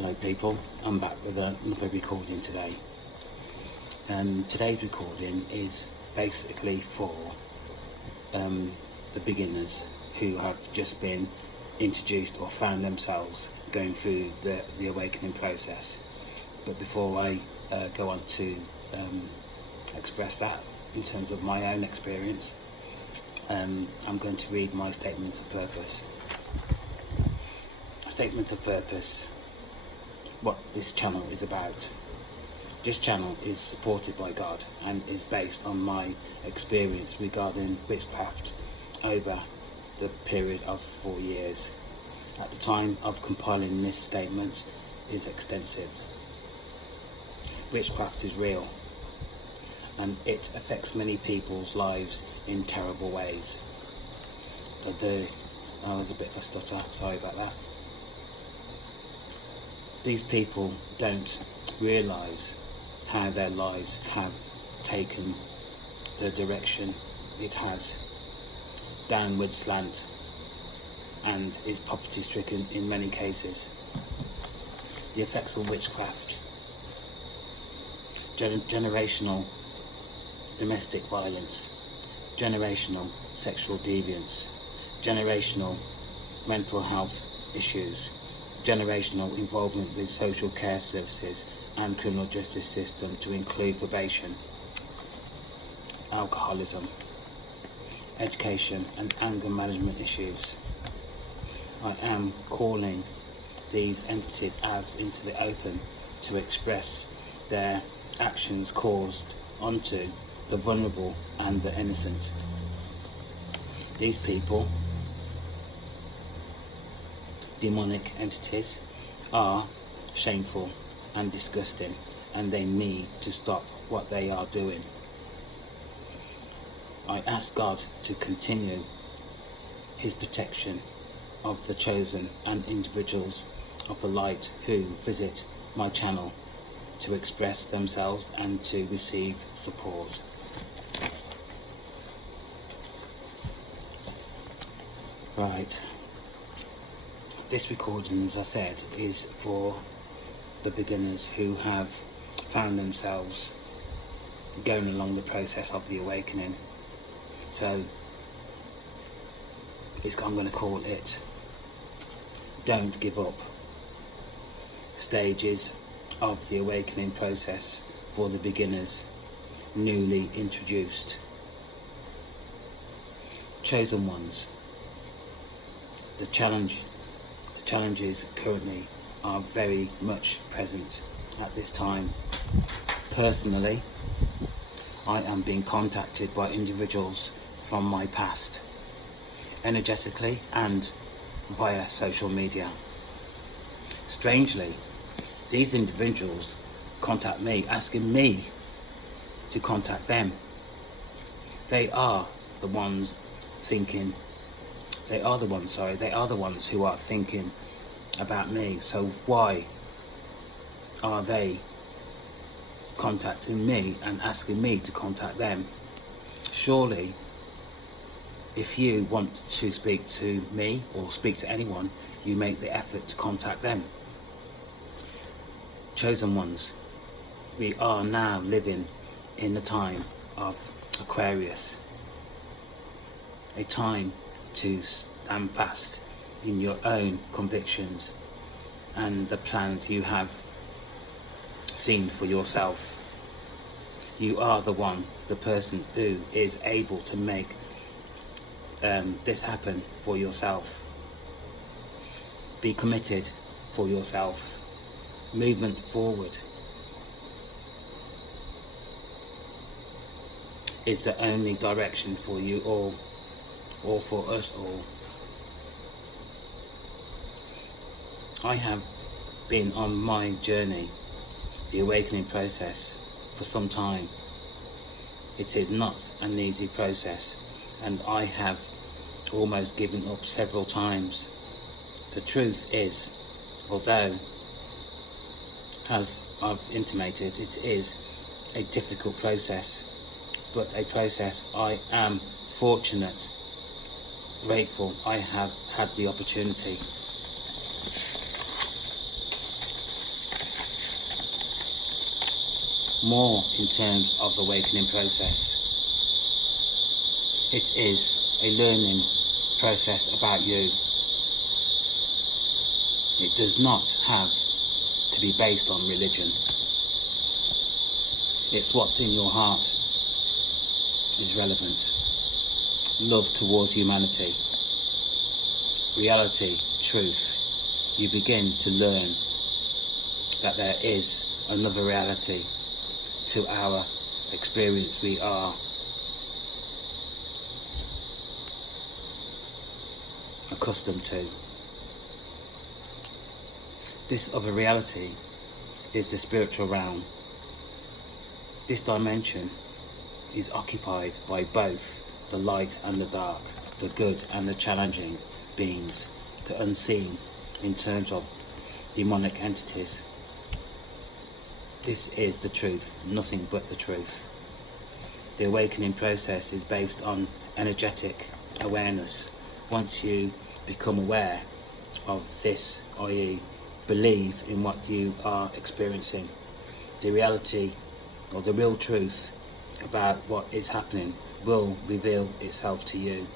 Hello people, I'm back with another recording today, and today's recording is basically for the beginners who have just been introduced or found themselves going through the awakening process. But before I go on to express that in terms of my own experience, I'm going to read my statement of purpose. Statement of purpose. What this channel is about. This channel is supported by God and is based on my experience regarding witchcraft over the period of 4 years. At the time of compiling this statement is extensive. Witchcraft is real and it affects many people's lives in terrible ways. There's a bit of a stutter, sorry about that. These people don't realise how their lives have taken the direction it has, downward slant, and is poverty stricken in many cases. The effects of witchcraft: generational domestic violence, generational sexual deviance, generational mental health issues, generational involvement with social care services and criminal justice system to include probation, alcoholism, education and anger management issues. I am calling these entities out into the open to express their actions caused onto the vulnerable and the innocent. These people, demonic entities, are shameful and disgusting, and they need to stop what they are doing. I ask God to continue his protection of the chosen and individuals of the light who visit my channel to express themselves and to receive support. Right. This recording, as I said, is for the beginners who have found themselves going along the process of the awakening. So I'm going to call it Don't Give Up. Stages of the awakening process for the beginners, newly introduced. Chosen ones. The challenges currently are very much present at this time. Personally, I am being contacted by individuals from my past, energetically and via social media. Strangely, these individuals contact me, asking me to contact them. They are the ones who are thinking about me. So why are they contacting me and asking me to contact them? Surely, if you want to speak to me or speak to anyone, you make the effort to contact them. Chosen ones, we are now living in the time of Aquarius, a time to stand fast in your own convictions and the plans you have seen for yourself. You are the person who is able to make this happen for yourself. Be committed for yourself. Movement forward is the only direction for you all, or for us all. I have been on my journey, the awakening process, for some time. It is not an easy process, and I have almost given up several times. The truth is, although, as I've intimated, it is a difficult process, but a process I am fortunate, grateful I have had the opportunity. more in terms of awakening process. It is a learning process about you. It does not have to be based on religion. It's what's in your heart is relevant. Love towards humanity, reality, truth. You begin to learn that there is another reality to our experience we are accustomed to. This other reality is the spiritual realm. This dimension is occupied by both the light and the dark, the good and the challenging beings, the unseen in terms of demonic entities. This is the truth, nothing but the truth. The awakening process is based on energetic awareness. Once you become aware of this, i.e., believe in what you are experiencing, the reality or the real truth about what is happening will reveal itself to you.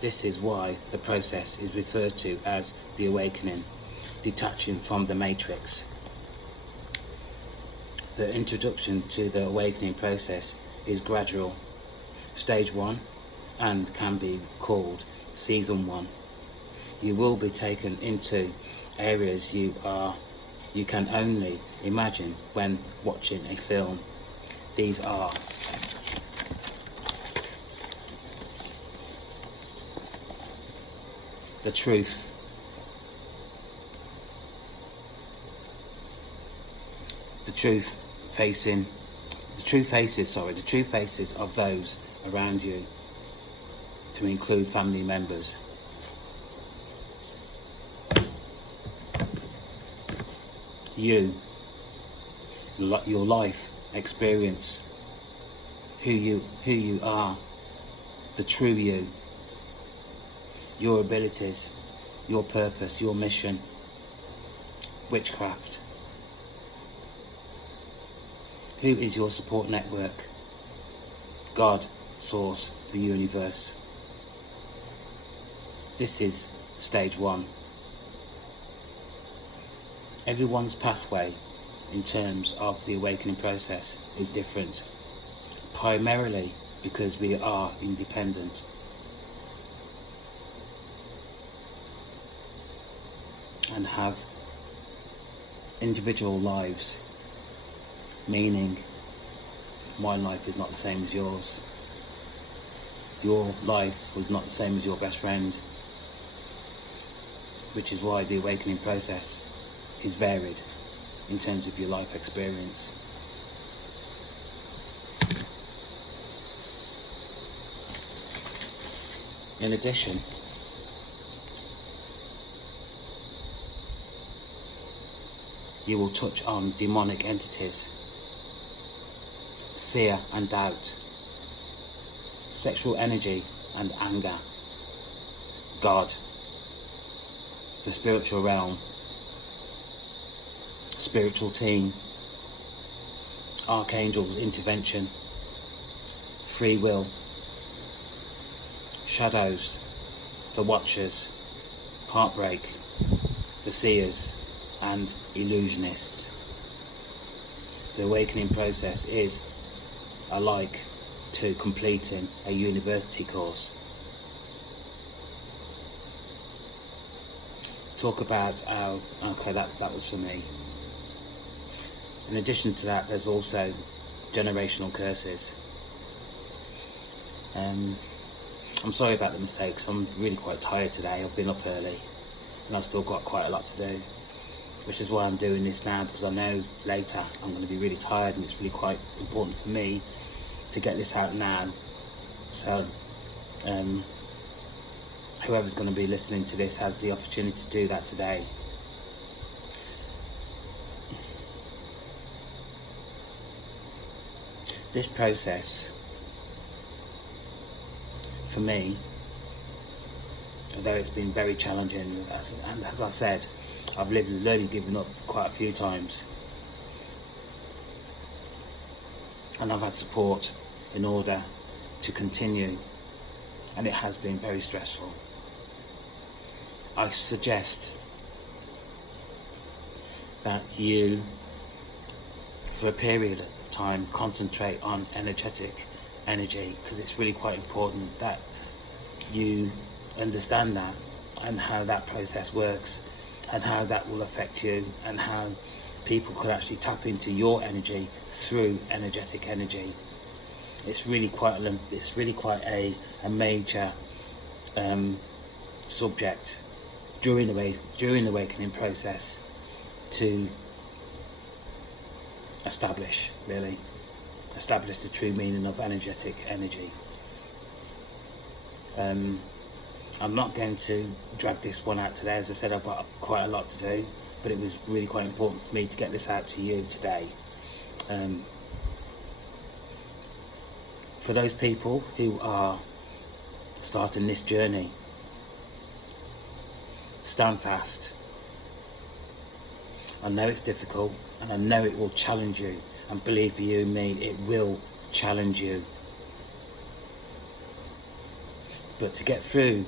This is why the process is referred to as the awakening, detaching from the matrix. The introduction to the awakening process is gradual. Stage 1, and can be called Season 1. You will be taken into areas you can only imagine when watching a film. These are the truth, the true faces of those around you, to include family members. You, your life experience, who you are, the true you, your abilities, your purpose, your mission, witchcraft. Who is your support network? God, Source, the universe. This is stage 1. Everyone's pathway in terms of the awakening process is different, primarily because we are independent. And have individual lives, meaning my life is not the same as yours. Your life was not the same as your best friend, which is why the awakening process is varied in terms of your life experience. In addition, you will touch on demonic entities, fear and doubt, sexual energy and anger, God, the spiritual realm, spiritual team, archangels' intervention, free will, shadows, the watchers, heartbreak, the seers, and illusionists. The awakening process is alike to completing a university course. Talk about how, okay, that was for me. In addition to that, there's also generational curses. I'm sorry about the mistakes. I'm really quite tired today. I've been up early and I've still got quite a lot to do, which is why I'm doing this now, because I know later I'm going to be really tired and it's really quite important for me to get this out now. So whoever's going to be listening to this has the opportunity to do that today. This process, for me, although it's been very challenging, and as I said, I've literally given up quite a few times. and I've had support in order to continue, and it has been very stressful. I suggest that you, for a period of time, concentrate on energetic energy, because it's really quite important that you understand that and how that process works and how that will affect you, and how people could actually tap into your energy through energetic energy. It's really quite a major subject during the awakening process to establish the true meaning of energetic energy. I'm not going to drag this one out today. As I said, I've got quite a lot to do, but it was really quite important for me to get this out to you today. For those people who are starting this journey, stand fast. I know it's difficult, and I know it will challenge you, and believe you me, it will challenge you. But to get through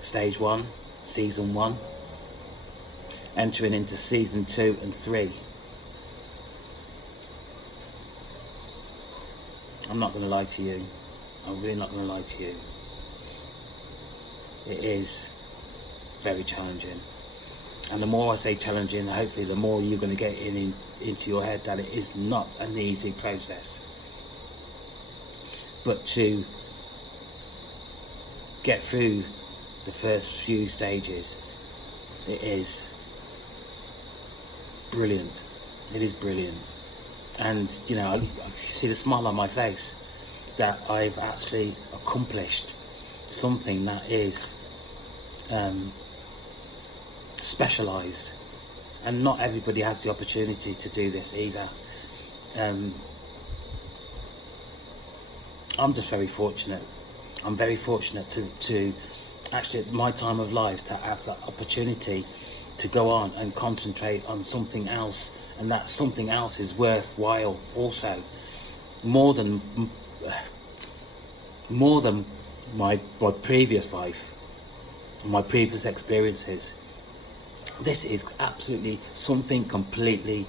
stage 1, season 1, entering into season 2 and 3, I'm not going to lie to you. I'm really not going to lie to you. It is very challenging. And the more I say challenging, hopefully the more you're going to get into your head that it is not an easy process. But to get through the first few stages, it is brilliant. It is brilliant. And, you know, I see the smile on my face that I've actually accomplished something that is specialised. And not everybody has the opportunity to do this either. I'm just very fortunate. I'm very fortunate to actually, at my time of life, to have that opportunity to go on and concentrate on something else, and that something else is worthwhile also, more than my previous life, my previous experiences. This is absolutely something completely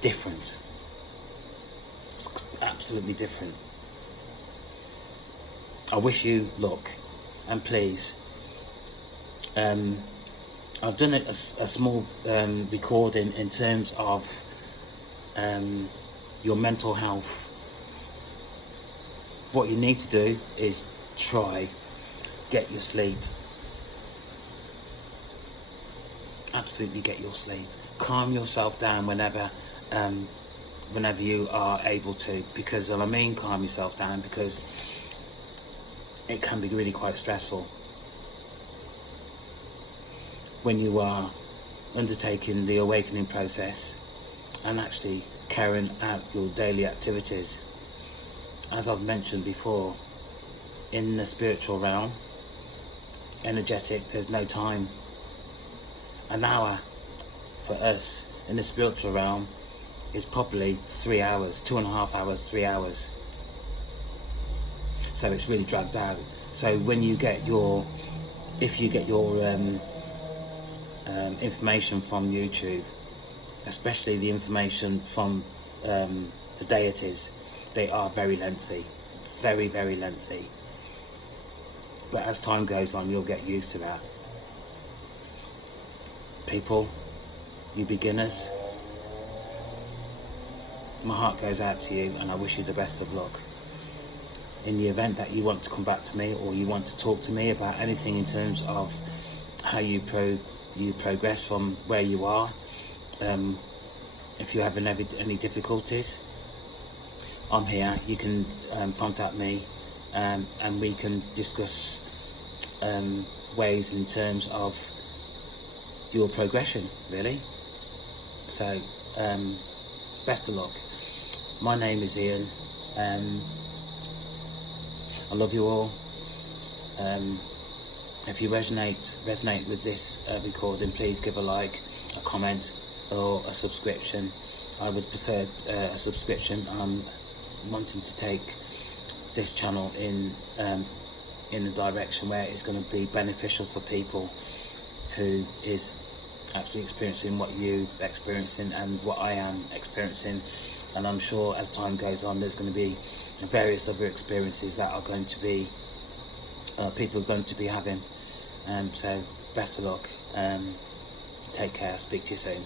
different. It's absolutely different. I wish you luck, and please, I've done a small recording in terms of your mental health. What you need to do is get your sleep. Absolutely get your sleep. Calm yourself down whenever you are able to, because, and I mean calm yourself down, because it can be really quite stressful when you are undertaking the awakening process and actually carrying out your daily activities. As I've mentioned before, in the spiritual realm, energetic, there's no time. An hour for us in the spiritual realm is probably 3 hours, 2.5 hours, 3 hours. So it's really dragged out. So when you get your, if you get your information from YouTube, especially the information from the deities, they are very lengthy, very, very lengthy. But as time goes on, you'll get used to that. People, you beginners, my heart goes out to you, and I wish you the best of luck. In the event that you want to come back to me, or you want to talk to me about anything in terms of how you progress from where you are, if you have any difficulties, I'm here. You can contact me, and we can discuss ways in terms of your progression, really. So best of luck. My name is Ian. I love you all. If you resonate with this recording, please give a like, a comment, or a subscription. I would prefer a subscription. I'm wanting to take this channel in a direction where it's going to be beneficial for people who is actually experiencing what you're experiencing and what I am experiencing. And I'm sure as time goes on, there's going to be various other experiences that are going to be people are going to be having. So best of luck. Take care. Speak to you soon.